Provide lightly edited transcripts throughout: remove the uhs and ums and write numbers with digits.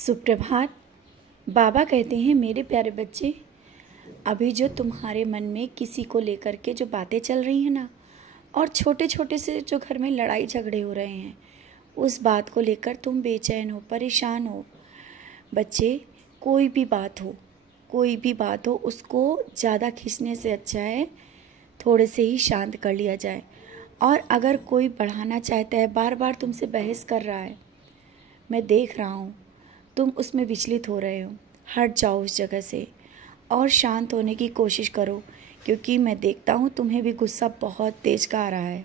सुप्रभात। बाबा कहते हैं, मेरे प्यारे बच्चे, अभी जो तुम्हारे मन में किसी को लेकर के जो बातें चल रही हैं ना, और छोटे छोटे से जो घर में लड़ाई झगड़े हो रहे हैं, उस बात को लेकर तुम बेचैन हो, परेशान हो। बच्चे, कोई भी बात हो उसको ज़्यादा खींचने से अच्छा है थोड़े से ही शांत कर लिया जाए। और अगर कोई बढ़ाना चाहता है, बार बार तुमसे बहस कर रहा है, मैं देख रहा हूँ तुम उसमें विचलित हो रहे हो, हट जाओ उस जगह से और शांत होने की कोशिश करो। क्योंकि मैं देखता हूँ तुम्हें भी गुस्सा बहुत तेज का आ रहा है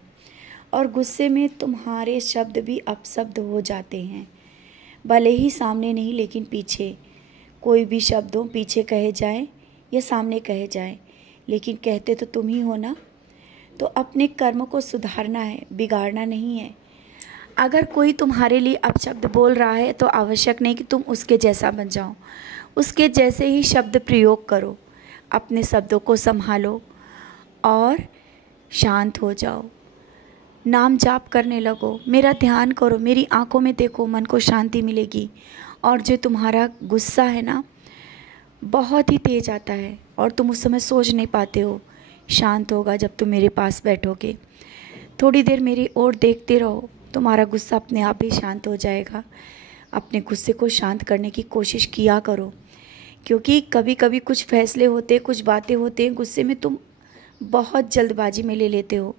और गुस्से में तुम्हारे शब्द भी अपशब्द हो जाते हैं। भले ही सामने नहीं, लेकिन पीछे कोई भी शब्द हो, पीछे कहे जाए या सामने कहे जाए, लेकिन कहते तो तुम ही हो ना। तो अपने कर्म को सुधारना है, बिगाड़ना नहीं है। अगर कोई तुम्हारे लिए अपशब्द बोल रहा है तो आवश्यक नहीं कि तुम उसके जैसा बन जाओ, उसके जैसे ही शब्द प्रयोग करो। अपने शब्दों को संभालो और शांत हो जाओ। नाम जाप करने लगो, मेरा ध्यान करो, मेरी आंखों में देखो, मन को शांति मिलेगी। और जो तुम्हारा गुस्सा है ना, बहुत ही तेज आता है और तुम उस समय सोच नहीं पाते हो, शांत होगा जब तुम मेरे पास बैठोगे। थोड़ी देर मेरी ओर देखते रहो, तुम्हारा गुस्सा अपने आप ही शांत हो जाएगा। अपने गुस्से को शांत करने की कोशिश किया करो, क्योंकि कभी कभी कुछ फैसले होते, कुछ बातें होते हैं, गुस्से में तुम बहुत जल्दबाजी में ले लेते हो,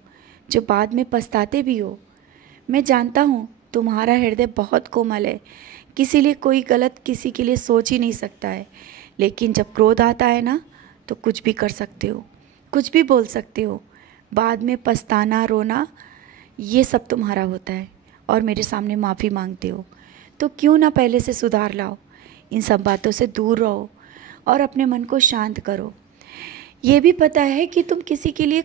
जो बाद में पछताते भी हो। मैं जानता हूँ तुम्हारा हृदय बहुत कोमल है, किसी लिए कोई गलत किसी के लिए सोच ही नहीं सकता है। लेकिन जब क्रोध आता है ना, तो कुछ भी कर सकते हो, कुछ भी बोल सकते हो। बाद में पछताना, रोना, ये सब तुम्हारा होता है और मेरे सामने माफ़ी मांगते हो। तो क्यों ना पहले से सुधार लाओ, इन सब बातों से दूर रहो और अपने मन को शांत करो। ये भी पता है कि तुम किसी के लिए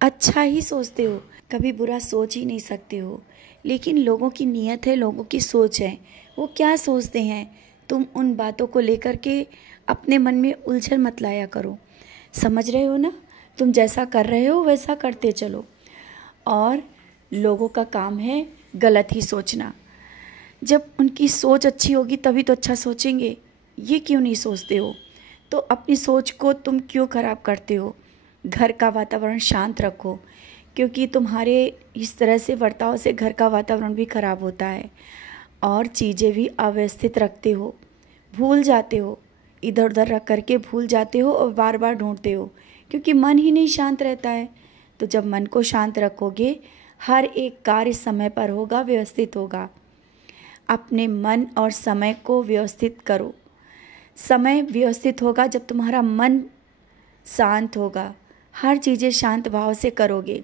अच्छा ही सोचते हो, कभी बुरा सोच ही नहीं सकते हो। लेकिन लोगों की नीयत है, लोगों की सोच है, वो क्या सोचते हैं, तुम उन बातों को लेकर के अपने मन में उलझन मत लाया करो। समझ रहे हो ना? तुम जैसा कर रहे हो वैसा करते चलो। और लोगों का काम है गलत ही सोचना। जब उनकी सोच अच्छी होगी तभी तो अच्छा सोचेंगे। ये क्यों नहीं सोचते हो? तो अपनी सोच को तुम क्यों खराब करते हो? घर का वातावरण शांत रखो, क्योंकि तुम्हारे इस तरह से बर्ताव से घर का वातावरण भी खराब होता है और चीज़ें भी अव्यवस्थित रखते हो, भूल जाते हो, इधर उधर रख करके भूल जाते हो और बार बार ढूंढते हो, क्योंकि मन ही नहीं शांत रहता है। तो जब मन को शांत रखोगे, हर एक कार्य समय पर होगा, व्यवस्थित होगा। अपने मन और समय को व्यवस्थित करो। समय व्यवस्थित होगा जब तुम्हारा मन शांत होगा। हर चीज़ें शांत भाव से करोगे।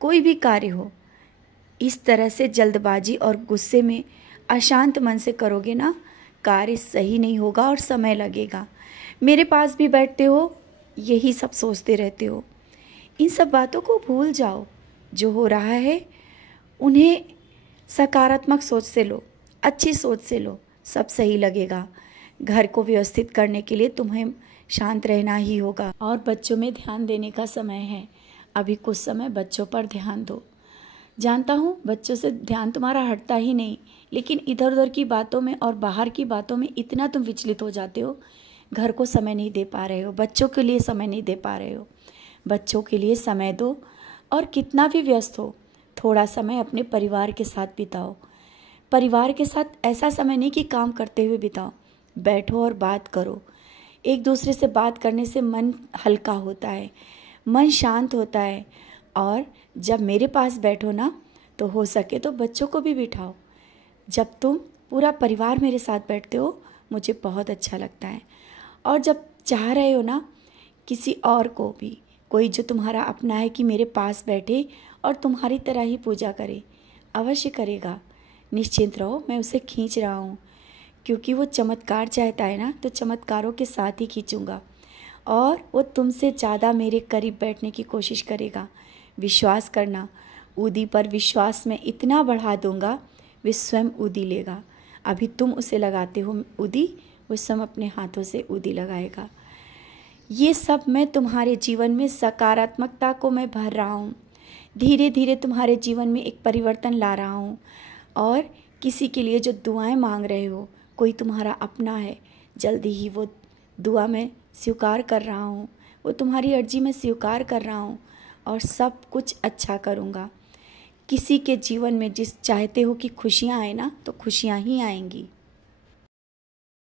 कोई भी कार्य हो, इस तरह से जल्दबाजी और गुस्से में अशांत मन से करोगे ना, कार्य सही नहीं होगा और समय लगेगा। मेरे पास भी बैठते हो, यही सब सोचते रहते हो। इन सब बातों को भूल जाओ। जो हो रहा है उन्हें सकारात्मक सोच से लो, अच्छी सोच से लो, सब सही लगेगा। घर को व्यवस्थित करने के लिए तुम्हें शांत रहना ही होगा। और बच्चों में ध्यान देने का समय है, अभी कुछ समय बच्चों पर ध्यान दो। जानता हूँ बच्चों से ध्यान तुम्हारा हटता ही नहीं, लेकिन इधर उधर की बातों में और बाहर की बातों में इतना तुम विचलित हो जाते हो, घर को समय नहीं दे पा रहे हो, बच्चों के लिए समय नहीं दे पा रहे हो। बच्चों के लिए समय दो और कितना भी व्यस्त हो, थोड़ा समय अपने परिवार के साथ बिताओ। परिवार के साथ ऐसा समय नहीं कि काम करते हुए बिताओ, बैठो और बात करो। एक दूसरे से बात करने से मन हल्का होता है, मन शांत होता है। और जब मेरे पास बैठो ना, तो हो सके तो बच्चों को भी बिठाओ। जब तुम पूरा परिवार मेरे साथ बैठते हो, मुझे बहुत अच्छा लगता है। और जब चाह रहे हो ना किसी और को भी, कोई जो तुम्हारा अपना है, कि मेरे पास बैठे और तुम्हारी तरह ही पूजा करे, अवश्य करेगा। निश्चिंत रहो, मैं उसे खींच रहा हूँ, क्योंकि वो चमत्कार चाहता है ना, तो चमत्कारों के साथ ही खींचूँगा और वो तुमसे ज़्यादा मेरे करीब बैठने की कोशिश करेगा। विश्वास करना, ऊदी पर विश्वास मैं इतना बढ़ा दूँगा, वे स्वयं ऊदी लेगा। अभी तुम उसे लगाते हो ऊदी, वो स्वयं अपने हाथों से ऊदी लगाएगा। ये सब मैं तुम्हारे जीवन में सकारात्मकता को मैं भर रहा हूँ। धीरे धीरे तुम्हारे जीवन में एक परिवर्तन ला रहा हूँ। और किसी के लिए जो दुआएं मांग रहे हो, कोई तुम्हारा अपना है, जल्दी ही वो दुआ मैं स्वीकार कर रहा हूँ, वो तुम्हारी अर्जी मैं स्वीकार कर रहा हूँ और सब कुछ अच्छा करूँगा। किसी के जीवन में जिस चाहते हो कि खुशियाँ आए ना, तो खुशियाँ ही आएंगी।